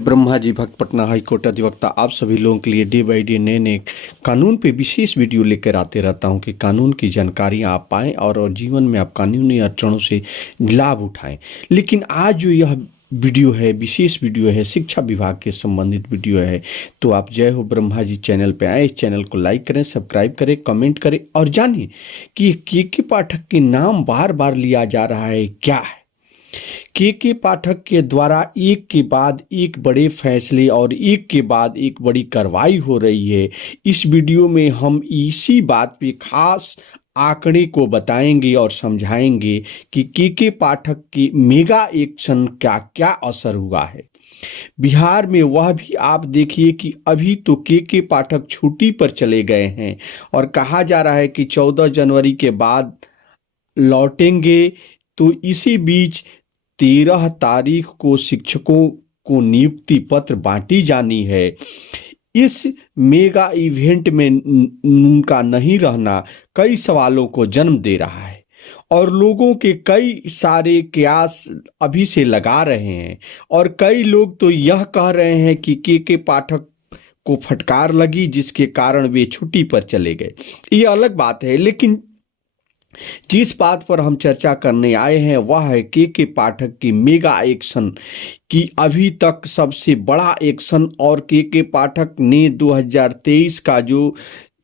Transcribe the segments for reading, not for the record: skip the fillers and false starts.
ब्रह्मा जी भक्त पटना हाईकोर्ट अधिवक्ता आप सभी लोगों के लिए डे बाई डे नए नए कानून पे विशेष वीडियो लेकर आते रहता हूं कि कानून की जानकारियां आप पाएं और जीवन में आप कानूनी अड़चनों से लाभ उठाएं। लेकिन आज जो यह वीडियो है, विशेष वीडियो है, शिक्षा विभाग के संबंधित वीडियो है, तो आप जय हो ब्रह्मा जी चैनल पे आए, इस चैनल को लाइक करें, सब्सक्राइब करें, कमेंट करें और जानिए कि के पाठक के नाम बार बार लिया जा रहा है क्या है। के पाठक के द्वारा एक के बाद एक बड़े फैसले और एक के बाद एक बड़ी कार्रवाई हो रही है। इस वीडियो में हम इसी बात पे खास आंकड़े को बताएंगे और समझाएंगे कि के पाठक की मेगा एक्शन का क्या असर हुआ है बिहार में। वह भी आप देखिए कि अभी तो के पाठक छुट्टी पर चले गए हैं और कहा जा रहा है कि 14 जनवरी के बाद लौटेंगे। तो इसी बीच 13 तारीख को शिक्षकों को नियुक्ति पत्र बांटी जानी है। इस मेगा इवेंट में उनका नहीं रहना कई सवालों को जन्म दे रहा है और लोगों के कई सारे कयास अभी से लगा रहे हैं और कई लोग तो यह कह रहे हैं कि के पाठक को फटकार लगी जिसके कारण वे छुट्टी पर चले गए। ये अलग बात है, लेकिन जिस बात पर हम चर्चा करने आए हैं वह है के पाठक की मेगा एक्शन की अभी तक सबसे बड़ा एक्शन। और के पाठक ने 2023 का जो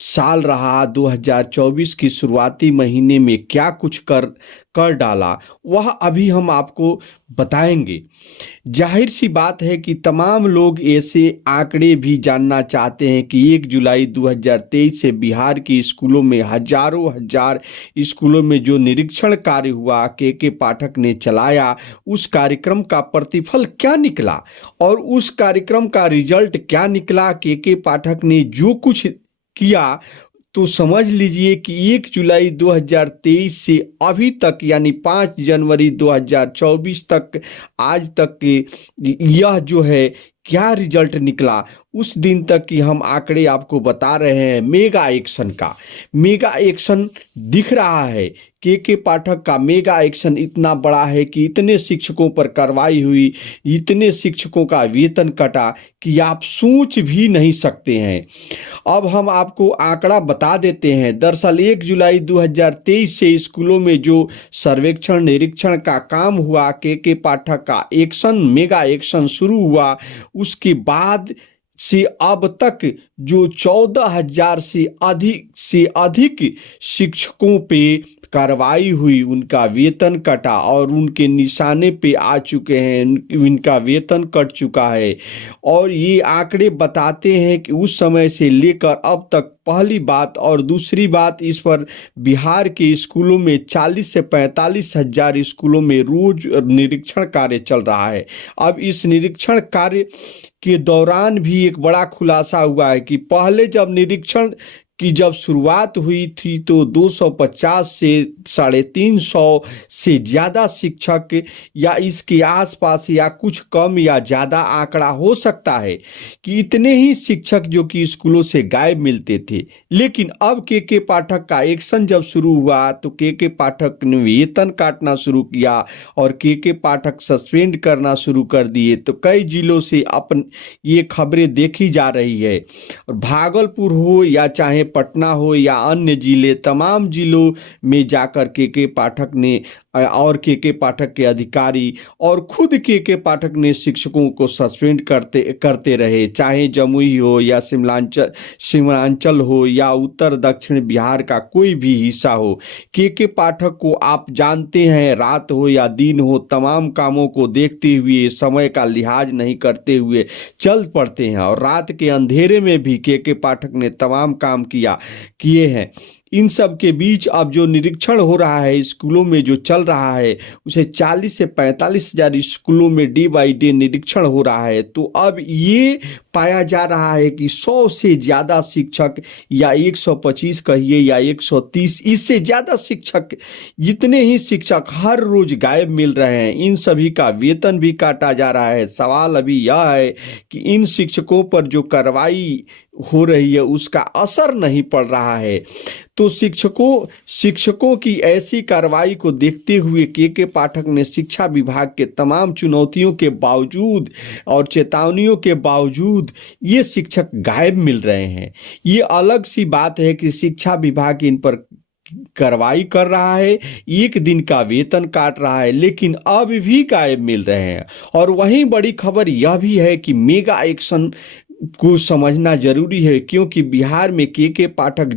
साल रहा, 2024 की शुरुआती महीने में क्या कुछ कर डाला वह अभी हम आपको बताएंगे। जाहिर सी बात है कि तमाम लोग ऐसे आंकड़े भी जानना चाहते हैं कि 1 जुलाई 2023 से बिहार के स्कूलों में हजारों हजार स्कूलों में जो निरीक्षण कार्य हुआ के पाठक ने चलाया, उस कार्यक्रम का प्रतिफल क्या निकला और उस कार्यक्रम का रिजल्ट क्या निकला। के पाठक ने जो कुछ किया तो समझ लीजिए कि 1 जुलाई 2023 से अभी तक यानी 5 जनवरी 2024 तक आज तक यह जो है क्या रिजल्ट निकला, उस दिन तक की हम आंकड़े आपको बता रहे हैं। मेगा एक्शन का मेगा एक्शन दिख रहा है। के पाठक का मेगा एक्शन इतना बड़ा है कि इतने शिक्षकों पर कार्रवाई हुई, इतने शिक्षकों का वेतन कटा कि आप सोच भी नहीं सकते हैं। अब हम आपको आंकड़ा बता देते हैं। दरअसल 1 जुलाई 2023 से स्कूलों में जो सर्वेक्षण निरीक्षण का काम हुआ, के पाठक का एक्शन मेगा एक्शन शुरू हुआ, उसके बाद से अब तक जो 14,000 से अधिक शिक्षकों पे कार्रवाई हुई, उनका वेतन कटा और उनके निशाने पे आ चुके हैं, उनका वेतन कट चुका है। और ये आंकड़े बताते हैं कि उस समय से लेकर अब तक, पहली बात, और दूसरी बात, इस पर बिहार के स्कूलों में 40 से 45 हजार स्कूलों में रोज निरीक्षण कार्य चल रहा है। अब इस निरीक्षण कार्य के दौरान भी एक बड़ा खुलासा हुआ है कि पहले जब निरीक्षण की जब शुरुआत हुई थी तो 250 से 350 से ज़्यादा शिक्षक या इसके आसपास या कुछ कम या ज़्यादा आंकड़ा हो सकता है कि इतने ही शिक्षक जो कि स्कूलों से गायब मिलते थे। लेकिन अब के पाठक का एक्शन जब शुरू हुआ तो के पाठक ने वेतन काटना शुरू किया और के पाठक सस्पेंड करना शुरू कर दिए। तो कई जिलों से अपन ये खबरें देखी जा रही है। और भागलपुर हो या चाहे पटना हो या अन्य जिले, तमाम जिलों में जाकर के पाठक ने और के पाठक के अधिकारी और खुद के पाठक ने शिक्षकों को सस्पेंड करते रहे, चाहे जमुई हो या सीमांचल हो या उत्तर दक्षिण बिहार का कोई भी हिस्सा हो। के पाठक को आप जानते हैं, रात हो या दिन हो, तमाम कामों को देखते हुए, समय का लिहाज नहीं करते हुए चल पड़ते हैं और रात के अंधेरे में भी के पाठक ने तमाम काम किए हैं। इन सब के बीच अब जो निरीक्षण हो रहा है स्कूलों में जो चल रहा है, उसे 40 से 45 हजार स्कूलों में डे बाई डे निरीक्षण हो रहा है। तो अब ये पाया जा रहा है कि 100 से ज़्यादा शिक्षक या 125 कहिए या 130, इससे ज़्यादा शिक्षक, जितने ही शिक्षक हर रोज गायब मिल रहे हैं, इन सभी का वेतन भी काटा जा रहा है। सवाल अभी यह है कि इन शिक्षकों पर जो कार्रवाई हो रही है उसका असर नहीं पड़ रहा है। तो शिक्षकों की ऐसी कार्रवाई को देखते हुए के पाठक ने शिक्षा विभाग के तमाम चुनौतियों के बावजूद और चेतावनियों के बावजूद ये शिक्षक गायब मिल रहे हैं। ये अलग सी बात है कि शिक्षा विभाग इन पर कार्रवाई कर रहा है, एक दिन का वेतन काट रहा है, लेकिन अब भी गायब मिल रहे हैं। और वहीं बड़ी खबर यह भी है कि मेगा एक्शन को समझना जरूरी है, क्योंकि बिहार में के पाठक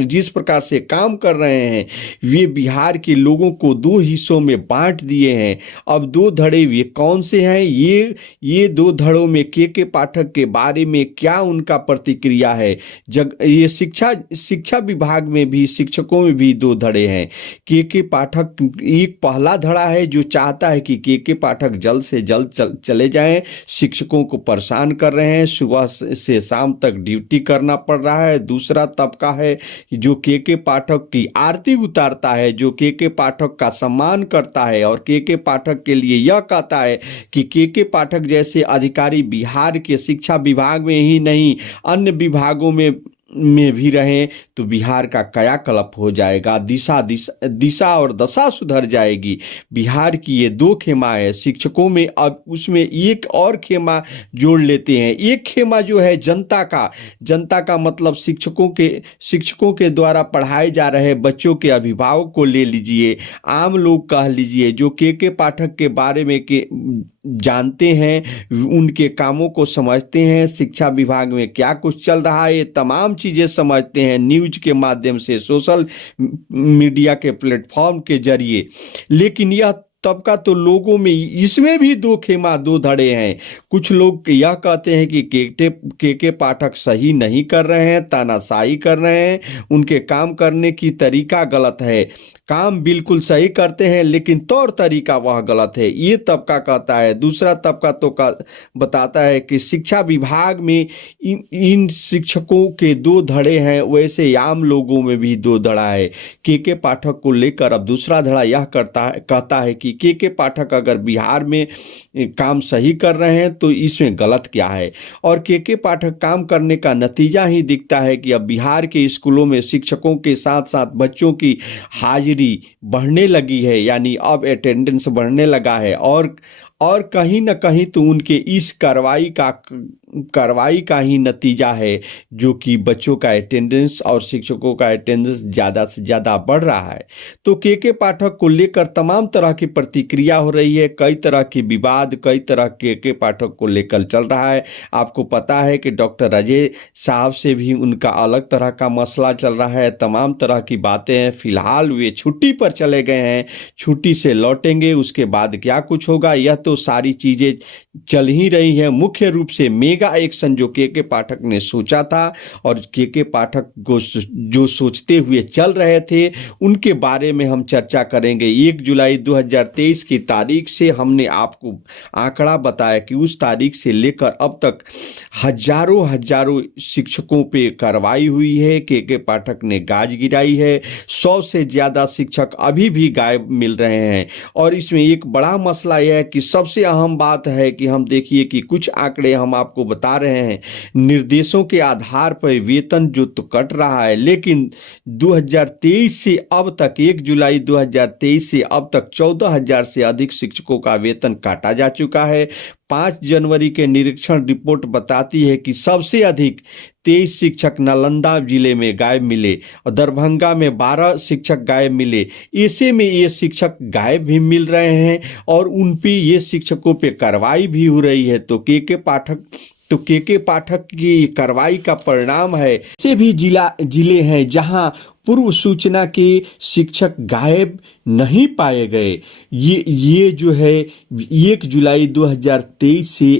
जिस प्रकार से काम कर रहे हैं, वे बिहार के लोगों को दो हिस्सों में बांट दिए हैं। अब दो धड़े वे कौन से हैं, ये दो धड़ों में के पाठक के बारे में क्या उनका प्रतिक्रिया है। ये शिक्षा विभाग में भी, शिक्षकों में भी दो धड़े हैं। के पाठक एक पहला धड़ा है जो चाहता है कि के पाठक जल्द से जल्द चले जाएं, शिक्षकों को परेशान कर रहे हैं, सुबह से शाम तक ड्यूटी करना पड़ रहा है। दूसरा तबका है जो के पाठक की आरती उतारता है, जो के पाठक का सम्मान करता है और के पाठक के लिए यह कहता है कि के पाठक जैसे अधिकारी बिहार के शिक्षा विभाग में ही नहीं अन्य विभागों में भी रहें तो बिहार का कायाकल्प हो जाएगा, दिशा और दशा सुधर जाएगी। बिहार की ये दो खेमा है शिक्षकों में, अब उसमें एक और खेमा जोड़ लेते हैं। एक खेमा जो है जनता का मतलब शिक्षकों के द्वारा पढ़ाए जा रहे बच्चों के अभिभावक को ले लीजिए, आम लोग कह लीजिए, जो के पाठक के बारे में जानते हैं, उनके कामों को समझते हैं, शिक्षा विभाग में क्या कुछ चल रहा है ये तमाम चीजें समझते हैं न्यूज के माध्यम से, सोशल मीडिया के प्लेटफॉर्म के जरिए। लेकिन यह तबका तो लोगों में इसमें भी दो खेमा, दो धड़े हैं। कुछ लोग यह कहते हैं कि के पाठक सही नहीं कर रहे हैं, तानाशाही कर रहे हैं, उनके काम करने की तरीका गलत है। काम बिल्कुल सही करते हैं लेकिन तौर तरीका वह गलत है, ये तबका कहता है। दूसरा तबका तो बताता है कि शिक्षा विभाग में इन शिक्षकों के दो धड़े हैं, वैसे आम लोगों में भी दो धड़ा है। के पाठक को लेकर अब दूसरा धड़ा यह कहता है कि के पाठक अगर बिहार में काम सही कर रहे हैं तो इसमें गलत क्या है। और के पाठक काम करने का नतीजा ही दिखता है कि अब बिहार के स्कूलों में शिक्षकों के साथ साथ बच्चों की हाजिरी बढ़ने लगी है, यानी अब अटेंडेंस बढ़ने लगा है। और कहीं न कहीं तो उनके इस कार्रवाई का ही नतीजा है जो कि बच्चों का अटेंडेंस और शिक्षकों का अटेंडेंस ज़्यादा से ज़्यादा बढ़ रहा है। तो के पाठक को लेकर तमाम तरह की प्रतिक्रिया हो रही है, कई तरह की विवाद कई तरह के पाठक को लेकर चल रहा है। आपको पता है कि डॉक्टर अजय साहब से भी उनका अलग तरह का मसला चल रहा है, तमाम तरह की बातें हैं। फिलहाल वे छुट्टी पर चले गए हैं, छुट्टी से लौटेंगे, उसके बाद क्या कुछ होगा यह तो सारी चीजें चल ही रही है। मुख्य रूप से मेगा एक्शन जो के पाठक ने सोचा था और के पाठक को जो सोचते हुए चल रहे थे उनके बारे में हम चर्चा करेंगे। 1 जुलाई 2023 की तारीख से हमने आपको आंकड़ा बताया कि उस तारीख से लेकर अब तक हजारों शिक्षकों पे कार्रवाई हुई है, के पाठक ने गाज गिराई है। 100 से ज्यादा शिक्षक अभी भी गायब मिल रहे हैं। और इसमें एक बड़ा मसला यह है कि सबसे अहम बात है कि हम देखिए कि कुछ आंकड़े हम आपको बता रहे हैं, निर्देशों के आधार पर वेतन जो तो कट रहा है, लेकिन 2023 से अब तक 1 जुलाई 2023 से अब तक 14,000 से अधिक शिक्षकों का वेतन काटा जा चुका है। 5 जनवरी के निरीक्षण रिपोर्ट बताती है कि सबसे अधिक 23 शिक्षक नालंदा जिले में गायब मिले और दरभंगा में 12 शिक्षक गायब मिले। ऐसे में ये शिक्षक गायब भी मिल रहे हैं और उन पे ये शिक्षकों पे कार्रवाई भी हो रही है। तो के पाठक की कार्रवाई का परिणाम है। ऐसे भी जिले हैं जहां पूर्व सूचना के शिक्षक गायब नहीं पाए गए। ये जो है 1 जुलाई 2023 से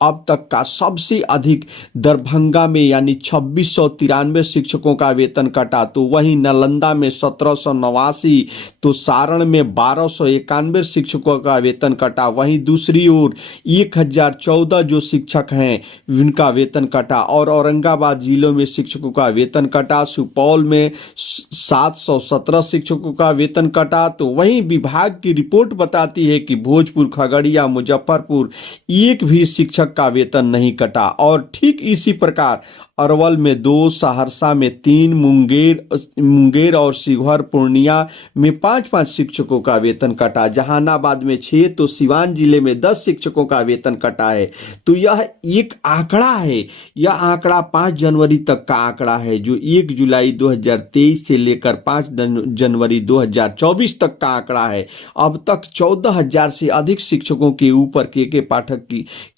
अब तक का सबसे अधिक दरभंगा में यानी 2693 शिक्षकों का वेतन कटा, तो वहीं नालंदा में 1789, तो सारण में 1291 शिक्षकों का वेतन कटा। वहीं दूसरी ओर 1014 जो शिक्षक हैं उनका वेतन कटा और औरंगाबाद जिलों में शिक्षकों का वेतन कटा। सुपौल में 717 शिक्षकों का वेतन कटा। तो वहीं विभाग की रिपोर्ट बताती है कि भोजपुर, खगड़िया, मुजफ्फरपुर एक भी शिक्षक तक का वेतन नहीं कटा। और ठीक इसी प्रकार अरवल में 2, सहरसा में 3, मुंगेर और शिवहर पूर्णिया में 5-5 शिक्षकों का वेतन कटा, जहानाबाद में 6, तो सिवान जिले में 10 शिक्षकों का वेतन कटा है। तो यह एक आंकड़ा है, यह आंकड़ा 5 जनवरी तक का आंकड़ा है, जो 1 जुलाई 2023 से लेकर 5 जनवरी 2024 तक का आंकड़ा है। अब तक 14,000 से अधिक शिक्षकों के ऊपर के पाठक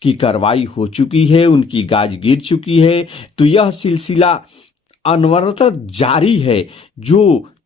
की कार्रवाई हो चुकी है, उनकी गाज गिर चुकी है। तो यह सिलसिला अनवरत जारी है। जो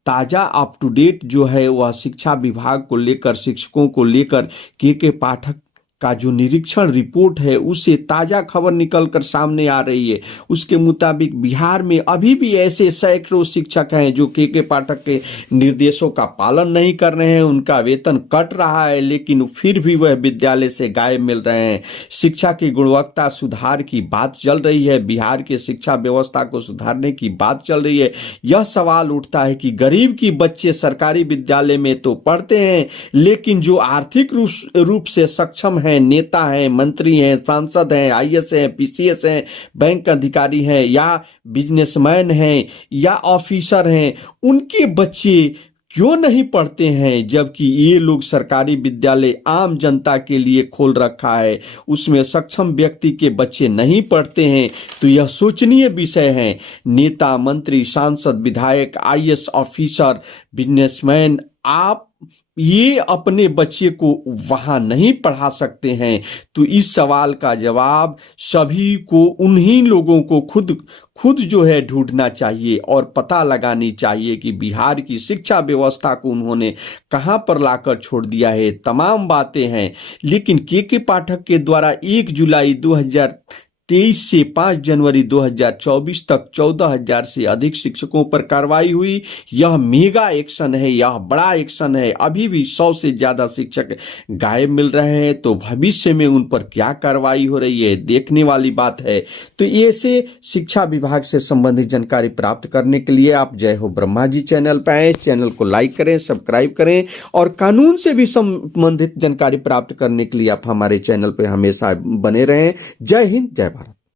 ताजा अप टू डेट जो है वह शिक्षा विभाग को लेकर, शिक्षकों को लेकर के पाठक का जो निरीक्षण रिपोर्ट है उससे ताजा खबर निकलकर सामने आ रही है। उसके मुताबिक बिहार में अभी भी ऐसे सैकड़ों शिक्षक हैं जो के पाठक के निर्देशों का पालन नहीं कर रहे हैं, उनका वेतन कट रहा है, लेकिन फिर भी वह विद्यालय से गायब मिल रहे हैं। शिक्षा की गुणवत्ता सुधार की बात चल रही है, बिहार के शिक्षा व्यवस्था को सुधारने की बात चल रही है। यह सवाल उठता है कि गरीब की बच्चे सरकारी विद्यालय में तो पढ़ते हैं, लेकिन जो आर्थिक रूप से सक्षम है, नेता हैं, मंत्री हैं, सांसद हैं, आईएएस हैं, पीसीएस हैं, बैंक अधिकारी हैं, या बिजनेसमैन हैं, या ऑफिसर हैं, उनके बच्चे क्यों नहीं पढ़ते हैं? जबकि ये लोग सरकारी विद्यालय आम जनता के लिए खोल रखा है, उसमें सक्षम व्यक्ति के बच्चे नहीं पढ़ते हैं। तो यह सोचनीय विषय है। नेता, मंत्री, सांसद, विधायक, आईएएस ऑफिसर, बिजनेसमैन, आप ये अपने बच्चे को वहां नहीं पढ़ा सकते हैं। तो इस सवाल का जवाब सभी को, उन्हीं लोगों को खुद जो है ढूंढना चाहिए और पता लगानी चाहिए कि बिहार की शिक्षा व्यवस्था को उन्होंने कहां पर लाकर छोड़ दिया है। तमाम बातें हैं, लेकिन के पाठक के द्वारा 1 जुलाई 2023 से 5 जनवरी 2024 तक 14,000 से अधिक शिक्षकों पर कार्रवाई हुई। यह मेगा एक्शन है, यह बड़ा एक्शन है। अभी भी 100 से ज्यादा शिक्षक गायब मिल रहे हैं, तो भविष्य में उन पर क्या कार्रवाई हो रही है, देखने वाली बात है। तो ऐसे शिक्षा विभाग से संबंधित जानकारी प्राप्त करने के लिए आप जय हो ब्रह्मा जी चैनल पर आए, चैनल को लाइक करें, सब्सक्राइब करें, और कानून से भी संबंधित जानकारी प्राप्त करने के लिए आप हमारे चैनल पर हमेशा बने रहें। जय हिंद, जय भारत।